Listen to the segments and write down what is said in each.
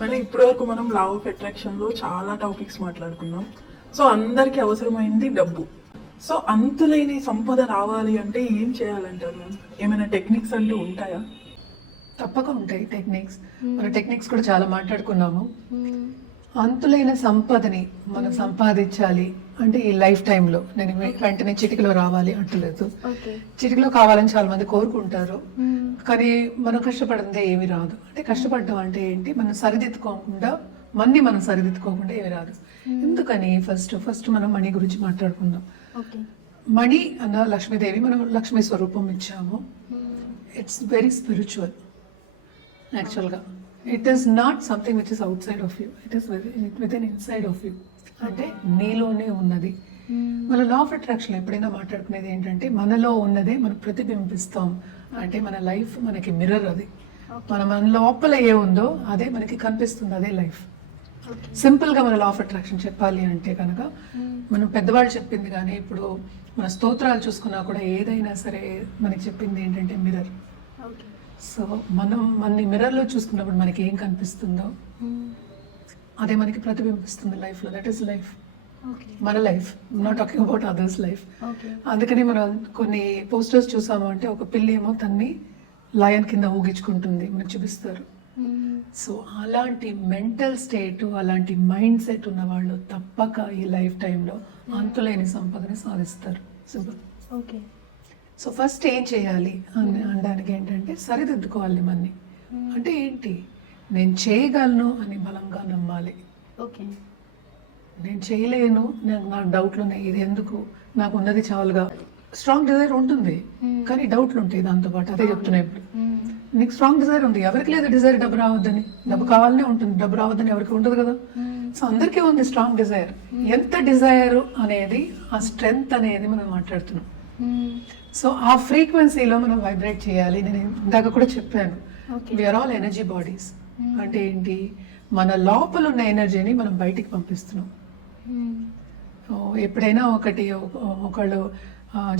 మరి ఇప్పటి వరకు మనం లా ఆఫ్ అట్రాక్షన్ లో చాలా టాపిక్స్ మాట్లాడుకున్నాం. సో అందరికి అవసరమైంది డబ్బు. సో అంతులేని సంపద రావాలి అంటే ఏం చేయాలంటారు మ్యామ్? ఏమైనా టెక్నిక్స్ అంటూ ఉంటాయా? తప్పక ఉంటాయి టెక్నిక్స్. మన టెక్నిక్స్ కూడా చాలా మాట్లాడుకున్నాము. అంతులైన సంపదని మనం సంపాదించాలి అంటే ఈ లైఫ్ టైంలో నేను వెంటనే చిటికలో రావాలి అంటలేదు. చిటికలో కావాలని చాలా మంది కోరుకుంటారు, కానీ మనం కష్టపడిందే ఏమి రాదు. అంటే కష్టపడడం అంటే ఏంటి, మనం సరిదిద్దుకోకుండా మనం సరిదిద్దుకోకుండా ఏమి రాదు. ఎందుకని ఫస్ట్ మనం మనీ గురించి మాట్లాడుకుందాం. మనీ అన్న లక్ష్మీదేవి, మనం లక్ష్మీ స్వరూపం ఇచ్చాము. ఇట్స్ వెరీ స్పిరిచువల్ యాక్చువల్గా. It is not something which is out side of you, it is with in inside of you. అంటే నీలోనే ఉన్నది. మన లా ఆఫ్ అట్రాక్షన్ ఎప్పుడైనా మాట్లాడుకునేది ఏంటంటే మనలో ఉన్నదే మనం ప్రతిబింబిస్తాం. అంటే మన లైఫ్ మనకి మిర్రర్. అది మన లోపల ఏ ఉందో అదే మనకి కనిపిస్తుంది, అదే లైఫ్. సింపుల్ గా మన లా ఆఫ్ అట్రాక్షన్ చెప్పాలి అంటే కనుక మనం పెద్దవాళ్ళు చెప్పింది, కానీ ఇప్పుడు మన స్తోత్రాలు చూసుకున్నా కూడా ఏదైనా సరే మనకి చెప్పింది ఏంటంటే మిర్రర్. సో మనం మన మిర్రర్లో చూసుకున్నప్పుడు మనకి ఏం కనిపిస్తుందో అదే మనకి ప్రతిబింబిస్తుంది లైఫ్లో. దట్ ఈస్ లైఫ్, మన life. Not talking about others life. అందుకని మనం కొన్ని పోస్టర్స్ చూసాము అంటే ఒక పిల్లి ఏమో తన్ని లయన్ కింద ఊగించుకుంటుంది, మనకు చూపిస్తారు. సో అలాంటి మెంటల్ స్టేట్, అలాంటి మైండ్ సెట్ ఉన్న వాళ్ళు తప్పక ఈ లైఫ్ టైంలో అంతులేని సంపదని సాధిస్తారు. సింపుల్. సో ఫస్ట్ ఏం చేయాలి అని అనడానికి ఏంటంటే సరిదిద్దుకోవాలి మన్ని. అంటే ఏంటి, నేను చేయగలను అని బలంగా నమ్మాలి. నేను చేయలేను, నాకు డౌట్లు ఉన్నాయి, ఇది ఎందుకు, నాకు ఉన్నది చాలుగా. స్ట్రాంగ్ డిజైర్ ఉంటుంది, కానీ డౌట్లు ఉంటాయి దాంతోపాటు. అదే చెప్తున్నా ఇప్పుడు. నీకు స్ట్రాంగ్ డిజైర్ ఉంది, ఎవరికి లేదు డిజైర్ డబ్బు రావద్దని. డబ్బు కావాలనే ఉంటుంది, డబ్బు రావద్దని ఎవరికి ఉండదు కదా. సో అందరికీ ఉంది స్ట్రాంగ్ డిజైర్. ఎంత డిజైర్ అనేది, ఆ స్ట్రెంగ్త్ అనేది మనం మాట్లాడుతున్నాం. సో ఆ ఫ్రీక్వెన్సీలో మనం వైబ్రేట్ చేయాలి. నేను ఇందాక కూడా చెప్పాను, వీఆర్ ఆల్ ఎనర్జీ బాడీస్. అంటే ఏంటి, మన లోపల ఉన్న ఎనర్జీని మనం బయటికి పంపిస్తున్నాం. ఎప్పుడైనా ఒకళ్ళు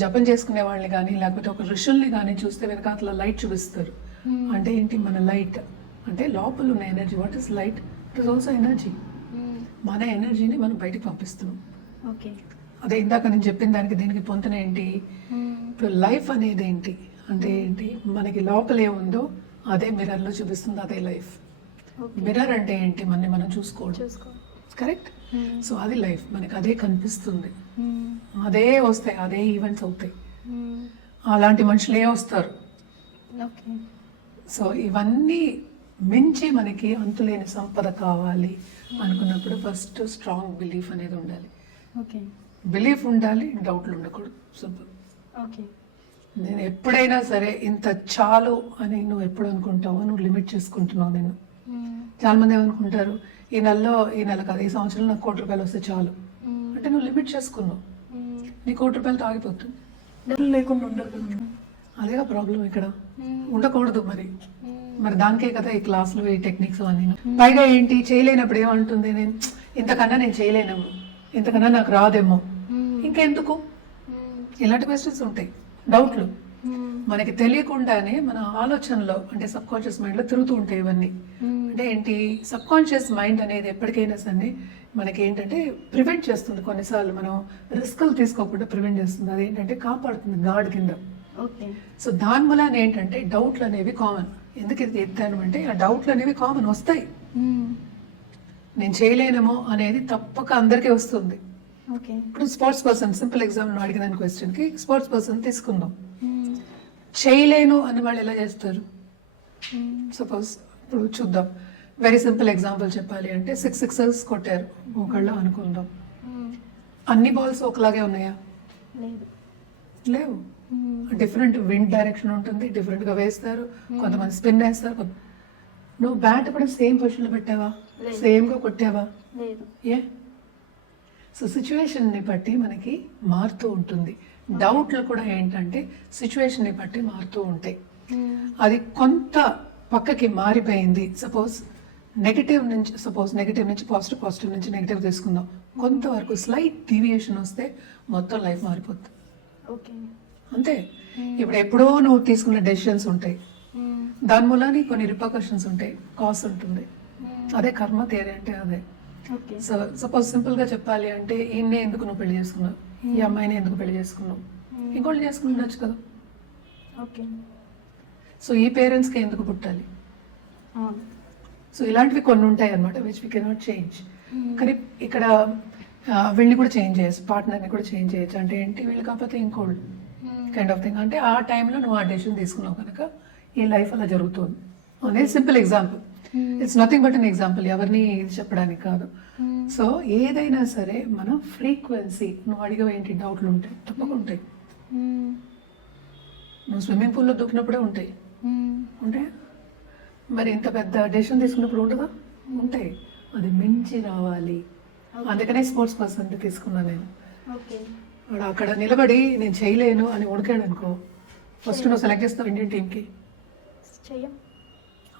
జపం చేసుకునే వాళ్ళని కానీ లేకపోతే ఒక ఋషుల్ని కానీ చూస్తే వెనకాతల లైట్ చూపిస్తారు. అంటే ఏంటి, మన లైట్ అంటే లోపల ఉన్న energy. What is light? It is also energy. మన ఎనర్జీని మనం బయటికి పంపిస్తున్నాం. అదే ఇందాక నేను చెప్పిన దానికి దీనికి పొంతన ఏంటి, ఇప్పుడు లైఫ్ అనేది ఏంటి అంటే ఏంటి, మనకి లోపల ఏముందో అదే మిర్రర్లో చూపిస్తుంది, అదే లైఫ్. మిర్రర్ అంటే ఏంటి, మనం చూసుకోవడం. కరెక్ట్. సో అది లైఫ్, మనకి అదే కనిపిస్తుంది, అదే వస్తాయి, అదే ఈవెంట్స్ అవుతాయి, అలాంటి మనుషులే వస్తారు. సో ఇవన్నీ మించి మనకి అంతులేని సంపద కావాలి అనుకున్నప్పుడు ఫస్ట్ స్ట్రాంగ్ బిలీఫ్ అనేది ఉండాలి. బిలీఫ్ ఉండాలి, డౌట్లు ఉండకూడదు. సింపుల్. నేను ఎప్పుడైనా సరే ఇంత చాలు అని నువ్వు ఎప్పుడు అనుకుంటావో నువ్వు లిమిట్ చేసుకుంటున్నావు. నేను చాలా మంది ఏమనుకుంటారు, ఈ నెల కాదు, ఈ సంవత్సరంలో నాకు ₹1,00,00,000 వస్తే చాలు అంటే నువ్వు లిమిట్ చేసుకున్నావు. నీ ₹1,00,00,000 ఆగిపోతుంది, లేకుండా ఉండదు. అదేగా ప్రాబ్లం ఇక్కడ. ఉండకూడదు. మరి దానికే కదా ఈ క్లాసులు, ఈ టెక్నిక్స్ అన్నీ. పైగా ఏంటి, చేయలేనప్పుడు ఏమంటుంది, నేను ఇంతకన్నా నేను చేయలేనేమో, ఇంతకన్నా నాకు రాదేమో, ఇంకెందుకు, ఇలాంటి క్వశ్చన్స్ ఉంటాయి, డౌట్లు. మనకి తెలియకుండానే మన ఆలోచనలో అంటే సబ్ కాన్షియస్ మైండ్లో తిరుగుతూ ఉంటాయి ఇవన్నీ. అంటే ఏంటి, సబ్ కాన్షియస్ మైండ్ అనేది ఎప్పటికైనా సరే మనకి ఏంటంటే ప్రివెంట్ చేస్తుంది. కొన్నిసార్లు మనం రిస్కులు తీసుకోకుండా ప్రివెంట్ చేస్తుంది. అదేంటంటే కాపాడుతుంది గాడ్ కింద. సో దాని వలన ఏంటంటే డౌట్లు అనేవి కామన్. ఎందుకు ఇది ఎత్తాను అంటే ఆ డౌట్లు అనేవి కామన్ వస్తాయి. నేను చేయలేనేమో అనేది తప్పక అందరికీ వస్తుంది. ఇప్పుడు స్పోర్ట్స్ పర్సన్, సింపుల్ ఎగ్జాంపుల్ అడిగిన క్వశ్చన్కి స్పోర్ట్స్ పర్సన్ తీసుకుందాం. చేయలేను అని వాళ్ళు ఎలా చేస్తారు? సపోజ్ ఇప్పుడు చూద్దాం, వెరీ సింపుల్ ఎగ్జాంపుల్ చెప్పాలి అంటే 6 సిక్సర్స్ కొట్టారు ఒకళ్ళు అనుకుందాం. అన్ని బాల్స్ ఒకలాగే ఉన్నాయా? లేవు. డిఫరెంట్ విండ్ డైరెక్షన్ ఉంటుంది, డిఫరెంట్గా వేస్తారు, కొంతమంది స్పిన్ వేస్తారు. నువ్వు బ్యాట్ కూడా సేమ్ పొజిషన్లో పెట్టావా? సేమ్గా కొట్టావా? ఏ? సో సిచ్యువేషన్ని బట్టి మనకి మారుతూ ఉంటుంది. డౌట్లు కూడా ఏంటంటే సిచ్యువేషన్ని బట్టి మారుతూ ఉంటాయి. అది కొంత పక్కకి మారిపోయింది, సపోజ్ నెగిటివ్ నుంచి పాజిటివ్, పాజిటివ్ నుంచి నెగిటివ్ తీసుకుందాం, కొంతవరకు స్లైట్ డీవియేషన్ వస్తే మొత్తం లైఫ్ మారిపోతుంది. అంతే. ఇప్పుడు ఎప్పుడో నువ్వు తీసుకున్న డెసిషన్స్ ఉంటాయి, దాని మూలాన్ని కొన్ని రిపర్కషన్స్ ఉంటాయి, కాస్ట్ ఉంటుంది. అదే కర్మ థియరీ అంటే అదే. ఓకే. సో సపోజ్ సింపుల్గా చెప్పాలి అంటే ఈయన్నే ఎందుకు నువ్వు పెళ్లి చేసుకున్నావు, ఈ అమ్మాయిని ఎందుకు పెళ్లి చేసుకున్నావు, ఇంకోళ్ళు చేసుకుని ఉండొచ్చు కదా. ఓకే. సో ఈ పేరెంట్స్కి ఎందుకు పుట్టాలి. అవును. సో ఇలాంటివి కొన్ని ఉంటాయి అనమాట విచ్ వీ కెనాట్ చేంజ్. కానీ ఇక్కడ వీళ్ళని కూడా చేంజ్ చేయొచ్చు, పార్ట్నర్ని కూడా చేంజ్ చేయొచ్చు. అంటే ఏంటి, వీళ్ళు కాకపోతే ఇంకోళ్ళు కైండ్ ఆఫ్ థింగ్. అంటే ఆ టైంలో నువ్వు ఆ డెసిషన్ తీసుకున్నావు కనుక ఈ లైఫ్ అలా జరుగుతుంది అనేది simple example. It's nothing but an example, ఎవరిని ఇది చెప్పడానికి కాదు. సో ఏదైనా సరే మనం ఫ్రీక్వెన్సీ, నువ్వు అడిగేవేంటి డౌట్లు ఉంటాయి, తప్పకుండా ఉంటాయి. నువ్వు స్విమ్మింగ్ పూల్లో దూకినప్పుడే ఉంటాయి, ఉంటాయి. మరి ఇంత పెద్ద డెసిషన్ తీసుకున్నప్పుడు ఉండదా, ఉంటాయి. అది మించి రావాలి. అందుకనే స్పోర్ట్స్ పర్సన్ తీసుకున్నాను నేను. ఓకే. వాడు అక్కడ నిలబడి నేను చేయలేను అని ఉడికాడు అనుకో, ఫస్ట్ నువ్వు సెలెక్ట్ చేస్తావు ఇండియన్ టీంకి. చెయ్యం.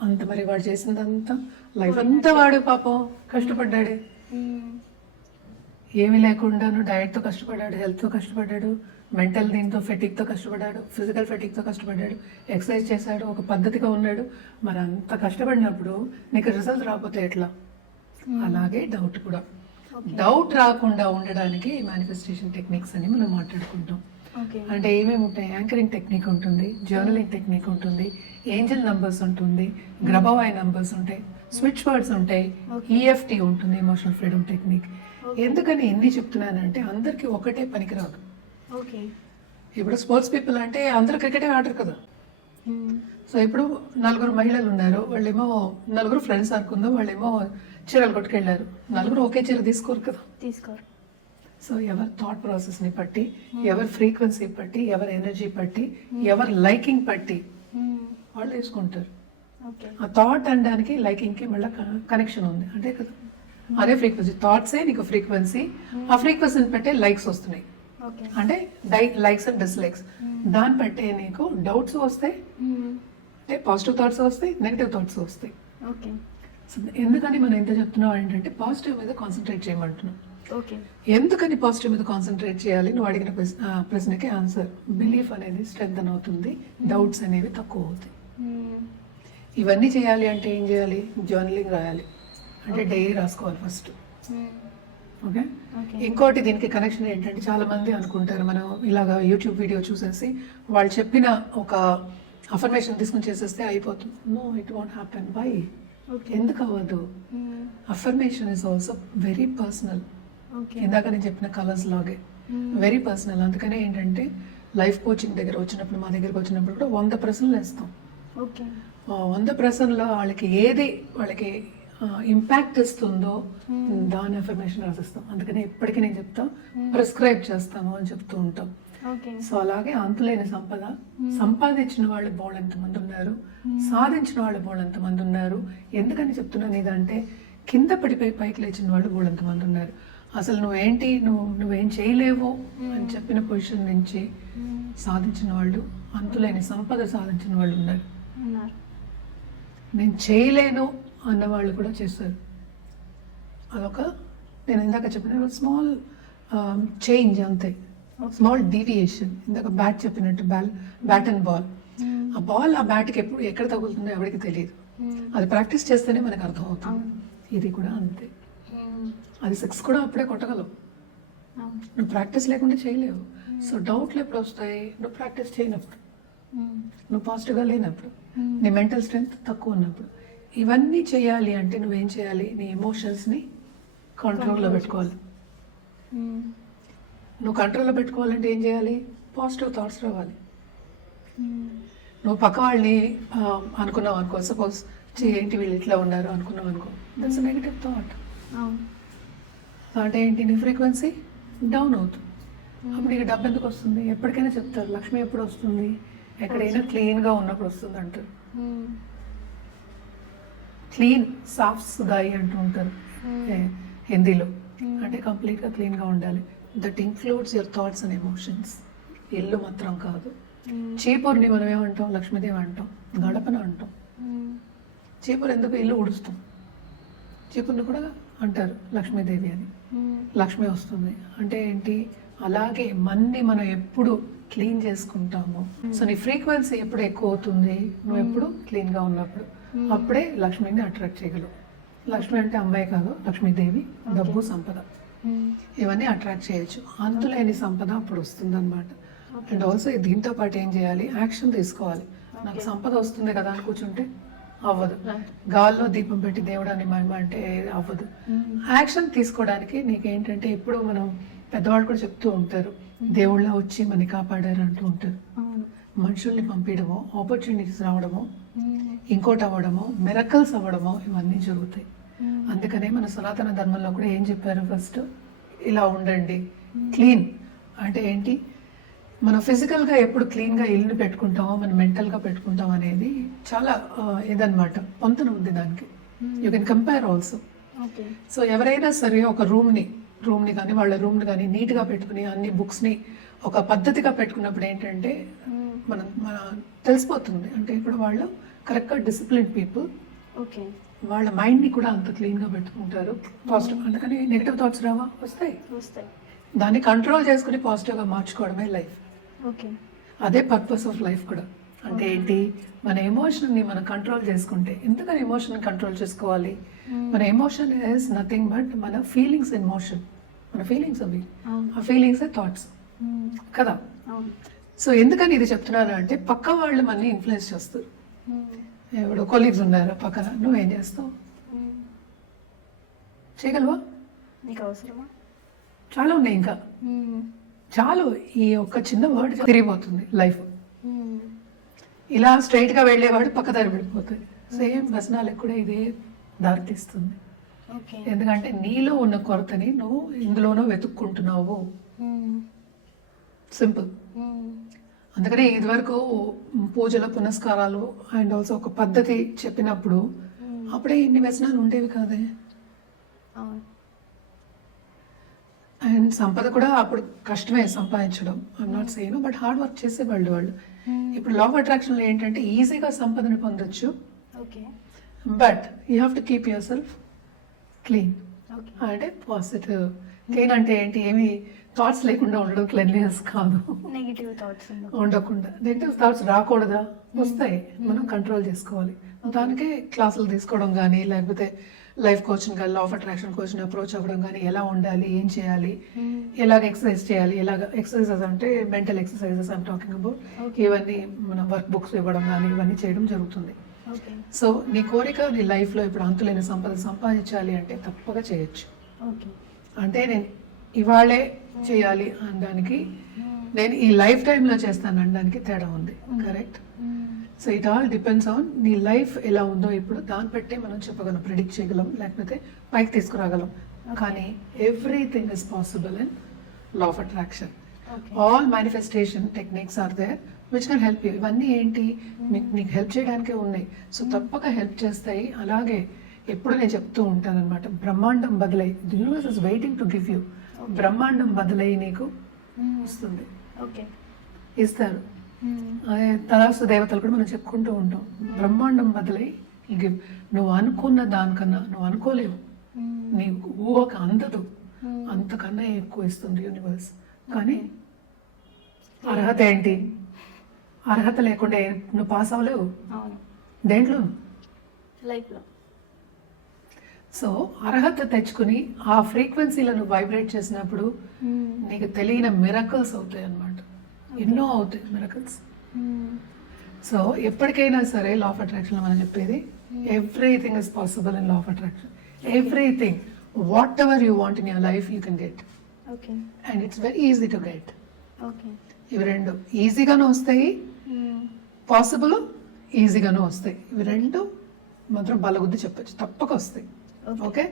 అంత మరి వాడు చేసిందంతా లైఫ్ అంతా వాడు పాపం కష్టపడ్డాడే. ఏమీ లేకుండా డయట్తో కష్టపడ్డాడు, హెల్త్తో కష్టపడ్డాడు, మెంటల్ దీంతో ఫెటిక్తో కష్టపడ్డాడు, ఫిజికల్ ఫెటిక్తో కష్టపడ్డాడు, ఎక్సర్సైజ్ చేశాడు, ఒక పద్ధతిగా ఉన్నాడు. మరి అంత కష్టపడినప్పుడు నీకు రిజల్ట్ రాకపోతే ఎట్లా. అలాగే డౌట్ కూడా. డౌట్ రాకుండా ఉండడానికి మేనిఫెస్టేషన్ టెక్నిక్స్ అని మనం మాట్లాడుకుంటాం. ఓకే. అంటే ఏమేమి ఉంటాయి, యాంకరింగ్ టెక్నిక్ ఉంటుంది, జర్నలింగ్ టెక్నిక్ ఉంటుంది, ఏంజల్ నంబర్స్ ఉంటుంది, గ్రబవాయ్ నంబర్స్ ఉంటాయి, స్విచ్ వర్డ్స్ ఉంటాయి, ఈఎఫ్టీ ఉంటుంది, ఎమోషనల్ ఫ్రీడమ్ టెక్నిక్. ఎందుకని ఎన్ని చెప్తున్నానంటే అందరికీ ఒకటే పనికిరాదు. ఓకే. ఇప్పుడు స్పోర్ట్స్ పీపుల్ అంటే అందరూ క్రికెటే ఆడరు కదా. సో ఇప్పుడు నలుగురు మహిళలు ఉన్నారు, వాళ్ళేమో నలుగురు ఫ్రెండ్స్ అనుకుందాం, వాళ్ళేమో చీరలు కొట్టుకెళ్ళారు, నలుగురు ఒకే చీర తీసుకోరు కదా. తీసుకోరు. సో ఎవరి థాట్ ప్రాసెస్ని బట్టి, ఎవరి ఫ్రీక్వెన్సీ బట్టి, ఎవరి ఎనర్జీ బట్టి, ఎవరి లైకింగ్ బట్టి వాళ్ళు వేసుకుంటారు. ఓకే. ఆ థాట్ అనడానికి లైకింగ్కి మళ్ళీ కనెక్షన్ ఉంది అంటే కదా. అదే ఫ్రీక్వెన్సీ, థాట్సే నీకు ఫ్రీక్వెన్సీ. ఆ ఫ్రీక్వెన్సీని బట్టే లైక్స్ వస్తున్నాయి, ఓకే. అంటే లైక్స్ అండ్ డిస్లైక్స్. దాన్ని బట్టే నీకు డౌట్స్ వస్తాయి, అంటే పాజిటివ్ థాట్స్ వస్తాయి, నెగిటివ్ థాట్స్ వస్తాయి. ఓకే. సో ఎందుకని మనం ఎంత చెప్తున్నాం ఏంటంటే పాజిటివ్ మీద కాన్సన్ట్రేట్ చేయమంటున్నాం. ఓకే. ఎందుకని పాజిటివ్ మీద కాన్సన్ట్రేట్ చేయాలి, నువ్వు అడిగిన ప్రశ్నకి ఆన్సర్. బిలీఫ్ అనేది స్ట్రెంగ్తన్ అవుతుంది, డౌట్స్ అనేవి తక్కువ అవుతాయి. ఇవన్నీ చేయాలి అంటే ఏం చేయాలి, జర్నలింగ్ రాయాలి, అంటే డైరీ రాసుకోవాలి ఫస్ట్. ఓకే. ఇంకోటి దీనికి కనెక్షన్ ఏంటంటే చాలా మంది అనుకుంటారు మనం ఇలాగా యూట్యూబ్ వీడియో చూసేసి వాళ్ళు చెప్పిన ఒక అఫర్మేషన్ తీసుకుని చేసేస్తే అయిపోతుంది. No, it won't happen. Why? ఎందుకు అవ్వదు? Affirmation is also very personal. ఇందాక నేను చెప్పిన కలర్స్ లాగే వెరీ పర్సనల్. అందుకనే ఏంటంటే లైఫ్ కోచింగ్ దగ్గర వచ్చినప్పుడు, మా దగ్గరకు వచ్చినప్పుడు కూడా 100 ప్రశ్నలు వేస్తాం. ఓకే. 100 ప్రశ్నల్లో వాళ్ళకి ఏది వాళ్ళకి ఇంపాక్ట్ ఇస్తుందో దాని అఫర్మేషన్ రాసిస్తాం. అందుకని ఎప్పటికీ నేను చెప్తా, ప్రిస్క్రైబ్ చేస్తాము అని చెప్తూ ఉంటాం. ఓకే. సో అలాగే అంతులేని సంపద, సంపాదించిన వాళ్ళు బోళ్ళెంత మంది ఉన్నారు, సాధించిన వాళ్ళు బోళ్ళెంత మంది ఉన్నారు. ఎందుకని చెప్తున్నాను ఇదంటే కింద పడిపోయి పైకి లేచిన వాళ్ళు బోళ్ళెంత మంది ఉన్నారు. అసలు నువ్వేంటి, నువ్వేం చేయలేవు అని చెప్పిన పొజిషన్ నుంచి సాధించిన వాళ్ళు, అంతులేని సంపద సాధించిన వాళ్ళు ఉన్నారు. నేను చేయలేను అన్న వాళ్ళు కూడా చేస్తారు. అదొక నేను ఇందాక చెప్పిన స్మాల్ చేంజ్, అంతే, స్మాల్ డీవియేషన్. ఇందాక బ్యాట్ చెప్పినట్టు బ్యాట్ అండ్ బాల్. ఆ బాల్ ఆ బ్యాట్కి ఎక్కడ తగులుతుందో ఎవరికి తెలియదు. అది ప్రాక్టీస్ చేస్తేనే మనకు అర్థమవుతుంది. ఇది కూడా అంతే. అది 6 కూడా అప్పుడే కొట్టగలవు, నువ్వు ప్రాక్టీస్ లేకుండా చేయలేవు. సో డౌట్లు ఎప్పుడు వస్తాయి, నువ్వు ప్రాక్టీస్ చేయనప్పుడు, నువ్వు పాజిటివ్గా లేనప్పుడు, నీ మెంటల్ స్ట్రెంగ్త్ తక్కువ ఉన్నప్పుడు. ఇవన్నీ చేయాలి అంటే నువ్వేం చేయాలి, నీ ఎమోషన్స్ని కంట్రోల్లో పెట్టుకోవాలి. నువ్వు కంట్రోల్లో పెట్టుకోవాలంటే ఏం చేయాలి, పాజిటివ్ థాట్స్ రావాలి. నువ్వు పక్క వాళ్ళని అనుకున్నావు అనుకో, సపోజ్ ఏంటి వీళ్ళు ఇట్లా ఉన్నారు అనుకున్నావు అనుకో, దట్స్ నెగిటివ్ థాట్. అంటే ఏంటి, నీ ఫ్రీక్వెన్సీ డౌన్ అవుతుంది. అప్పుడు నీకు డబ్బు ఎందుకు వస్తుంది? ఎప్పటికైనా చెప్తారు లక్ష్మి ఎప్పుడు వస్తుంది, ఎక్కడైనా క్లీన్గా ఉన్నప్పుడు వస్తుంది అంటారు. క్లీన్, సాఫ్ సుదాయి అంటూ ఉంటారు హిందీలో. అంటే కంప్లీట్గా క్లీన్గా ఉండాలి. That includes your thoughts and emotions. ఇల్లు మాత్రం కాదు. చీపుర్ని మనం ఏమంటాం, లక్ష్మీదేవి అంటాం, గడపన అంటాం. చీపురు ఎందుకు, ఇల్లు ఉడుస్తాం. చీపుర్ని కూడా అంటారు లక్ష్మీదేవి అని. లక్ష్మి వస్తుంది అంటే ఏంటి, అలాగే మన్ని మనం ఎప్పుడు క్లీన్ చేసుకుంటాము. సో నీ ఫ్రీక్వెన్సీ ఎప్పుడు ఎక్కువ అవుతుంది, నువ్వు ఎప్పుడు క్లీన్గా ఉన్నప్పుడు, అప్పుడే లక్ష్మిని అట్రాక్ట్ చేయగలవు. లక్ష్మి అంటే అమ్మాయి కాదు, లక్ష్మీదేవి, డబ్బు, సంపద ఇవన్నీ అట్రాక్ట్ చేయొచ్చు. అంతులేని సంపద అప్పుడు వస్తుంది అనమాట. అండ్ ఆల్సో దీంతో పాటు ఏం చేయాలి, యాక్షన్ తీసుకోవాలి. నాకు సంపద వస్తుంది కదా అని కూర్చుంటే అవ్వదు. గాల్లో దీపం పెట్టి దేవుడాన్ని మహిమ అంటే అవ్వదు. యాక్షన్ తీసుకోవడానికి నీకేంటంటే ఇప్పుడు మనం పెద్దవాళ్ళు కూడా చెప్తూ ఉంటారు, దేవుళ్ళ వచ్చి మనని కాపాడారు అంటూ ఉంటారు. మనుషుల్ని పంపించడము, ఆపర్చునిటీస్ రావడము, ఇంకోటి అవ్వడము, మిరకల్స్ అవ్వడము, ఇవన్నీ జరుగుతాయి. అందుకనే మన సనాతన ధర్మంలో కూడా ఏం చెప్పారు, ఫస్ట్ ఇలా ఉండండి, క్లీన్ అంటే ఏంటి, మనం ఫిజికల్గా ఎప్పుడు క్లీన్గా ఇల్లు పెట్టుకుంటామో మనం మెంటల్గా పెట్టుకుంటాం అనేది చాలా ఇదనమాట, పొంతన ఉంది దానికి. You can compare also. So ఎవరైనా సరే ఒక రూమ్ని కానీ వాళ్ళ రూమ్ని కానీ నీట్గా పెట్టుకుని అన్ని బుక్స్ని ఒక పద్ధతిగా పెట్టుకున్నప్పుడు ఏంటంటే మన తెలిసిపోతుంది. అంటే ఇప్పుడు వాళ్ళు కరెక్ట్గా డిసిప్లిన్ పీపుల్, ఓకే, వాళ్ళ మైండ్ని కూడా అంత క్లీన్గా పెట్టుకుంటారు. పాజిటివ్, అందుకని నెగిటివ్ థాట్స్ రావా, వస్తాయి. దాన్ని కంట్రోల్ చేసుకుని పాజిటివ్గా మార్చుకోవడమే లైఫ్. ఓకే, అదే పర్పస్ ఆఫ్ లైఫ్ కూడా. అంటే ఏంటి, మన ఎమోషన్ని మనం కంట్రోల్ చేసుకుంటే. ఎందుకని ఎమోషన్ కంట్రోల్ చేసుకోవాలి? మన ఎమోషన్ ఇస్ నథింగ్ బట్ మన ఫీలింగ్స్ ఇన్ మోషన్. మన ఫీలింగ్స్ అవి, ఆ ఫీలింగ్స్ థాట్స్ కదా. సో ఎందుకని ఇది చెప్తున్నాను అంటే పక్క వాళ్ళు మనని ఇన్ఫ్లుయెన్స్ చేస్తారు. ఇప్పుడు కొలీగ్స్ ఉన్నారు పక్కన, నువ్వేం చేస్తావు, చేయగలవా? నీకు అవసరమా? చాలా ఉన్నాయి ఇంకా, చాలు. ఈ ఒక్క చిన్న వర్డ్ తిరిగిపోతుంది లైఫ్. ఇలా స్ట్రైట్గా వెళ్ళేవాడు పక్కదారి పడిపోతుంది. సేమ్ వ్యసనాలకు కూడా ఇదే దారితీస్తుంది. ఎందుకంటే నీలో ఉన్న కొరతని నువ్వు ఇందులోనూ వెతుక్కుంటున్నావు. సింపుల్. అందుకనే ఇదివరకు పూజల పునస్కారాలు అండ్ ఆల్సో ఒక పద్ధతి చెప్పినప్పుడు అప్పుడే ఇన్ని వ్యసనాలు ఉండేవి కాదే. అండ్ సంపద కూడా అప్పుడు కష్టమే సంపాదించడం, I'm not saying, but hard work చేసేవాళ్ళు వాళ్ళు. ఇప్పుడు లా ఆఫ్ అట్రాక్షన్లో ఏంటంటే ఈజీగా సంపదను పొందొచ్చు, but you have to keep your self clean. అంటే పాజిటివ్. క్లీన్ అంటే ఏంటి, ఏమి థాట్స్ లేకుండా ఉండడం క్లీన్లీనెస్ కాదు. నెగిటివ్ థాట్స్ ఉండకుండా, నెగిటివ్ థాట్స్ రాకూడదా, వస్తాయి, మనం కంట్రోల్ చేసుకోవాలి. దానికే క్లాసులు తీసుకోవడం కానీ, లేకపోతే లైఫ్ కోచింగ్ కానీ, లా ఆఫ్ అట్రాక్షన్ కోచింగ్ అప్రోచ్ అవ్వడం కానీ, ఎలా ఉండాలి, ఏం చేయాలి, ఎలాగ ఎక్సర్సైజ్ చేయాలి, ఎలాగ ఎక్సర్సైజెస్ అంటే mental exercises I'm talking about, ఇవన్నీ మన వర్క్ బుక్స్ ఇవ్వడం కానీ ఇవన్నీ చేయడం జరుగుతుంది. సో నీ కోరిక నీ లైఫ్లో ఇప్పుడు అంతులేని సంపద సంపాదించాలి అంటే తప్పగా చేయొచ్చు. అంటే నేను ఇవాళే చేయాలి అనడానికి, నేను ఈ లైఫ్ టైంలో చేస్తాను అనడానికి తేడా ఉంది. Correct. So it all depends on నీ లైఫ్ ఎలా ఉందో ఇప్పుడు దాన్ని బట్టే మనం చెప్పగలం, ప్రిడిక్ట్ చేయగలం, లేకపోతే పైకి తీసుకురాగలం. కానీ everything is possible in law of attraction. All manifestation techniques are there which can help you. ఇవన్నీ ఏంటి, నీకు హెల్ప్ చేయడానికే ఉన్నాయి. సో తప్పక హెల్ప్ చేస్తాయి. అలాగే ఎప్పుడు నేను చెప్తూ ఉంటాను అనమాట, బ్రహ్మాండం బదులై, the universe is waiting to give you. బ్రహ్మాండం బదులై నీకు వస్తుంది, ఇస్తారు. తరాసు దేవతలు కూడా మనం చెప్పుకుంటూ ఉంటాం, బ్రహ్మాండం బదులై గివ్. నువ్వు అనుకున్న దానికన్నా, నువ్వు అనుకోలేవు, నీ ఊహకు అందదు, అంతకన్నా ఎక్కువ ఇస్తుంది యూనివర్స్. కానీ అర్హత ఏంటి, అర్హత లేకుండా నువ్వు పాస్ అవ్వలేవు దేంట్లో, లైఫ్లో. సో అర్హత తెచ్చుకుని ఆ ఫ్రీక్వెన్సీలో నువ్వు వైబ్రేట్ చేసినప్పుడు నీకు తెలియని మిరకల్స్ అవుతాయి అన్నమాట. ఎన్నో అవుతాయి మిరకల్స్. సో ఎప్పటికైనా సరే లా ఆఫ్ అట్రాక్షన్లో మనం చెప్పేది, everything is possible in law of attraction. Everything, what ever you want in your life you can get, and it's very easy to get. ఇవి రెండు ఈజీగానూ వస్తాయి, పాసిబుల్ ఈజీగానూ వస్తాయి. ఇవి రెండు మాత్రం బలగుద్ది చెప్పచ్చు, తప్పక వస్తాయి. ఓకే.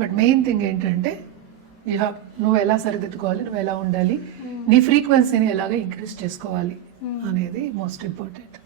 బట్ మెయిన్ థింగ్ ఏంటంటే నువ్వు ఎలా సరిదిద్దుకోవాలి, నువ్వు ఎలా ఉండాలి, నీ ఫ్రీక్వెన్సీని ఎలాగ ఇంక్రీజ్ చేసుకోవాలి అనేది మోస్ట్ ఇంపార్టెంట్.